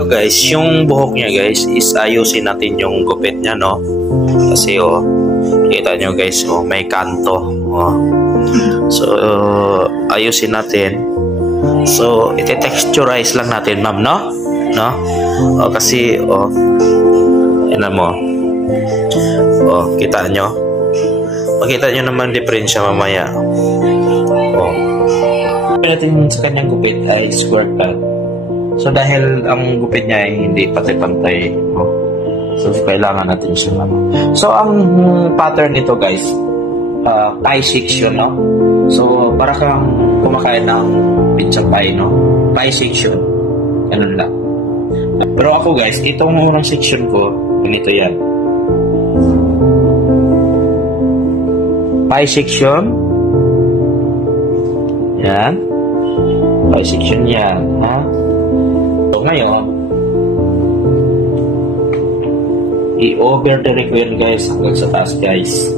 So guys, yung buhok niya guys is ayusin natin yung gupit niya, no? Kasi kita nyo guys, may kanto. So ayusin natin. So ite-texturize lang natin, ma'am, no? Kasi yan mo. Kita nyo. Makita nyo naman diferensya mamaya. Natin sa kanyang gupit ay square cut. So dahil ang gupit niya ay hindi pantay-pantay, so kailangan natin siya. So ang pattern nito guys, pie section, no? So para kang kumakain ng pizza pie, no? Pie section, ganun lang. Pero ako guys, itong unang section ko, ganito yan. Pie section, yan. Pie section yan, ha? So ngayon, i-over-direct ko yan guys hanggang sa taas guys.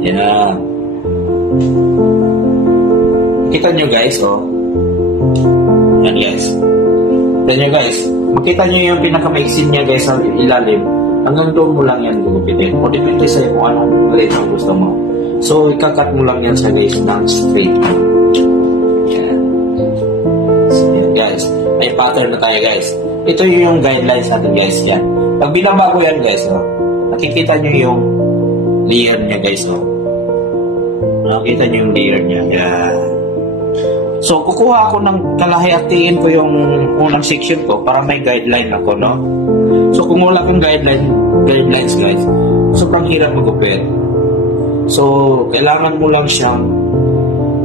Yan. Kita nyo guys, yan guys. Kita nyo guys. Makita nyo yung pinakamaiksin niya guys sa ilalim. Hanggang doon mo lang yan gugupitin. O depende sa'yo kung anong length ang gusto mo. So, ikakat mo lang yan sa guys ng straight. Yan. So, yan guys. May pattern na tayo guys. Ito yung guidelines natin guys. Yan. Pag binaba ko yan guys, nakikita nyo yung layer niya guys. Nakikita nyo yung layer niya. Yan. So, kukuha ako ng kalahatiin ko yung unang section ko para may guideline ako, no? So, kung wala kong guidelines guys, sobrang hirap magupit. So, kailangan mo lang siyang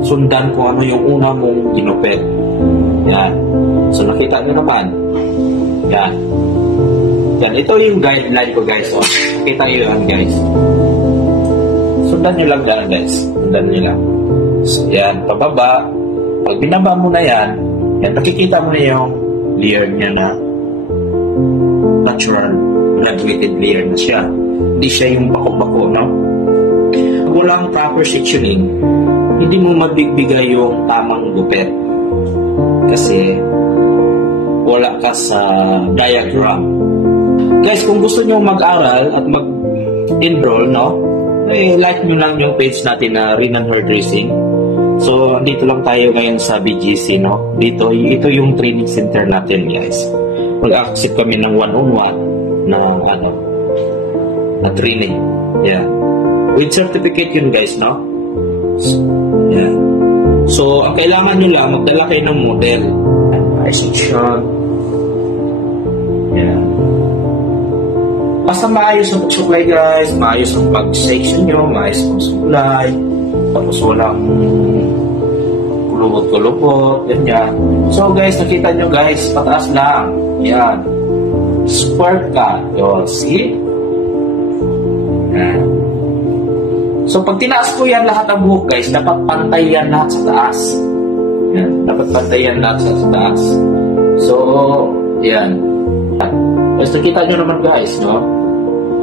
sundan kung ano yung una mong ginupit. Yan. So, nakita nyo naman. Yan. Yan. Ito yung guideline ko guys. So, nakita nyo yan guys. Sundan nyo lang yan guys. Sundan nyo lang. So, yan. Pababa. Pag binaba mo na yan, nakikita mo na yung layer niya na natural, graduated layer na siya. Hindi siya yung bako-bako, no? Pag walang proper sectioning, hindi mo mabigbigay yung tamang gupit. Kasi wala ka sa diagram. Guys, kung gusto nyo mag-aral at mag-enroll, no? Like nyo lang yung page natin na Rinan Hairdressing. So, dito lang tayo ngayon sa BGC, no? Dito, ito yung training center natin, guys. Mag-accept kami ng one-on-one na, na training. Yeah. With certificate yun, guys, no? So, yeah. So, ang kailangan nyo lang, magdala kayo ng model. Section. Yeah. Basta maayos ang pag-supply, guys. Maayos ang pag-section nyo. Maayos ang supply. Tapos walang kulubot-kulubot, ganyan. So guys, nakita nyo guys, pataas lang. Yan. Square cut. Yun, see? Yan. So pag tinaas ko yan lahat ng buhok guys, dapat pantay yan lahat sa taas. Yan. Dapat pantay yan lahat sa taas. So, yan. Tapos nakita nyo naman guys, no?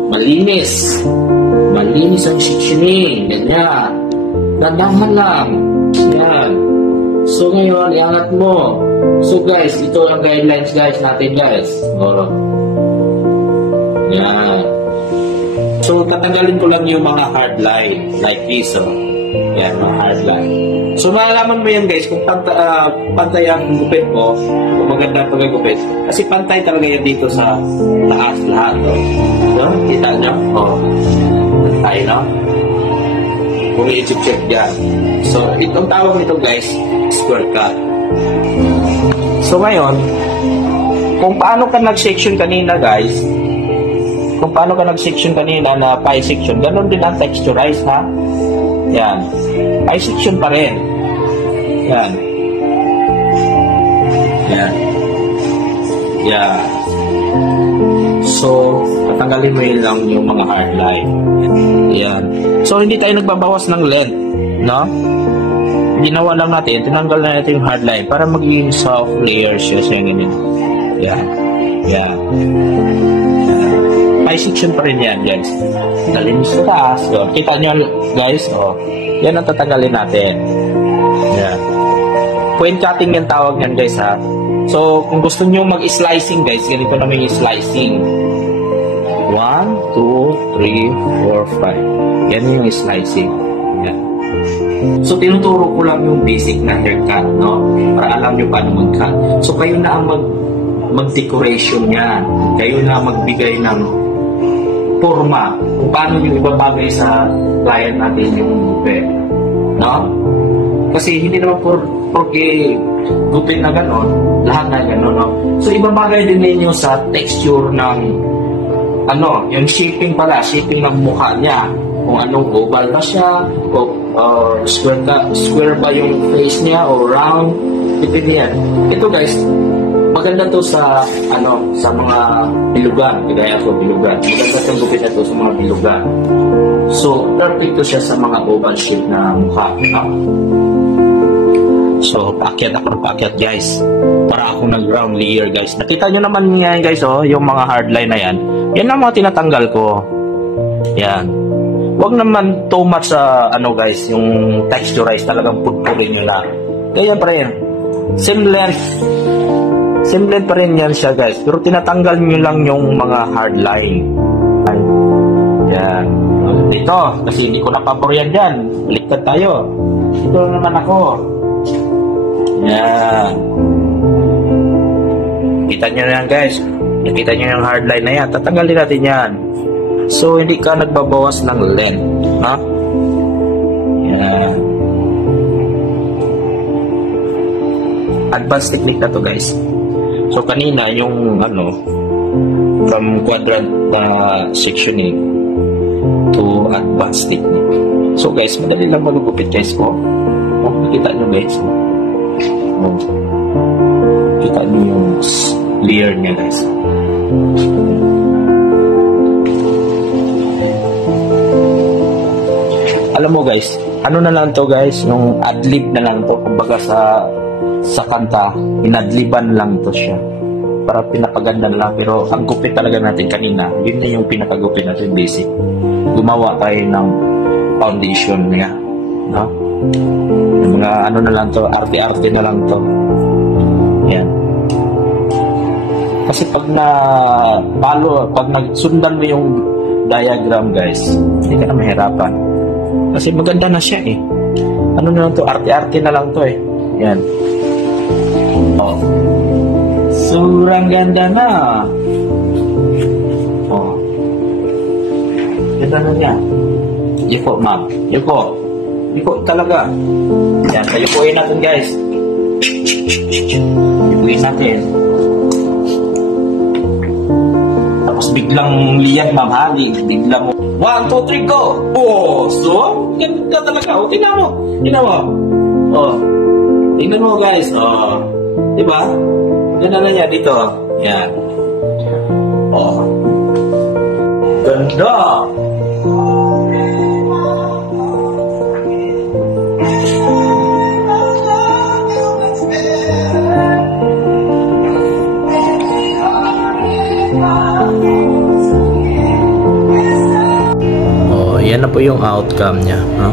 Malinis. Malinis ang sectioning. Ganyan. Dandahan lang. Yan. So, ngayon, iangat mo. So, guys, ito ang guidelines, guys, natin, guys. Yan. So, tatanggalin ko lang yung mga hard line. Like this, Yan, mga hard line. So, malalaman mo yan, guys, kung pantay ang gupit mo, kung maganda ang pagkagupit. Kasi pantay talaga yan dito sa taas lahat, So, kita nyo? Tayo, no? Kung i-check dyan. So, itong tawag nito guys, square cut. So, ngayon, kung paano ka nag-section kanina guys, kung paano ka nag-section kanina na pie section, ganun din ang texturize, ha? Yan. Pie section pa rin. Yan. Yan. Yan. So, tatanggalin mo yun lang yung mga hard line. Yan. So, hindi tayo nagbabawas ng length, no? Ginawa lang natin, tinanggal na natin yung hard line para magiging soft layer siya. So, yung ganyan. Yan. Yan. Pie section pa rin yan, guys. Nalinis sa taas. So, kita nyo, guys, yan ang tatanggalin natin. Yan. Point cutting yung tawag yan, guys, ha? So, kung gusto nyo mag-slicing guys, ganito naman yung slicing. 1, 2, 3, 4, 5. Yan yung slicing. Yan. So, tinuturo ko lang yung basic na haircut, no? Para alam nyo paano mag-cut. So, kayo na ang mag-decoration yan. Kayo na magbigay ng forma kung paano nyo ibabagay sa client natin yung gupit. No? Kasi hindi naman porque gupit na gano'n, lahat na gano'n, no? So, ibabagay din ninyo sa texture ng yung shaping pala, shaping ng mukha niya. Kung anong oval ba siya, o square ba yung face niya, o round, depende yan. Ito guys, maganda to sa sa mga bilugan, kagaya ko bilugan. Maganda itong gupit na to sa mga bilugan. So, perfect to siya sa mga oval shape na mukha. No? So, paakyat guys. Para ako nag-round layer guys. Nakita nyo naman yan guys, yung mga hardline na yan. Yan ang mga tinatanggal ko. Yan. Huwag naman too much guys, yung texturize talagang pudpurin nyo na. Ganyan pa rin. Same length pa rin yan siya guys. Pero tinatanggal nyo lang yung mga hardline. Yan. Dito, kasi hindi ko napabor yan dyan. Baliktad tayo. Ito naman ako. Yan. Kita nyo na yan guys. Nakita nyo yung hardline na yan. Tatanggalin natin yan. So, hindi ka nagbabawas ng length. Ha? Yan. Advanced technique na to guys. So, kanina yung from quadrant sectioning to advanced technique. So guys, madali lang magugupit guys ko. Kita nyo guys. Kita nyo yung layer niya guys. Alam mo guys, na lang to guys, yung adlib na lang to. Kumbaga sa kanta, inadliban lang to siya. Para pinapaganda na lang. Pero ang gupit talaga natin kanina, yun na yung pinakagupit natin basic. Gumawa tayo ng foundation niya. No? Yung mga na lang to, arte-arte na lang to. Yan. Kasi pag nagsundan mo yung diagram guys, hindi ka na mahirapan. Kasi maganda na siya eh. Na lang to, arte-arte na lang to eh. Yan. Oh. Sobrang ganda na. Oh. Ganda na niya. Liko, ma'am. Liko. Liko talaga. Yan, kayukuin natin guys. Kayukuin natin. Tapos biglang liyan, ma'am, ha? Biglang 1, 2, 3, go! Oh, so, ganda talaga. O, tingnan mo. Tingnan mo. Oh. Tingnan mo, guys. Oh. Diba? Ganda na niya dito. Yan. Oh. Ganda! Yan na po yung outcome niya, no?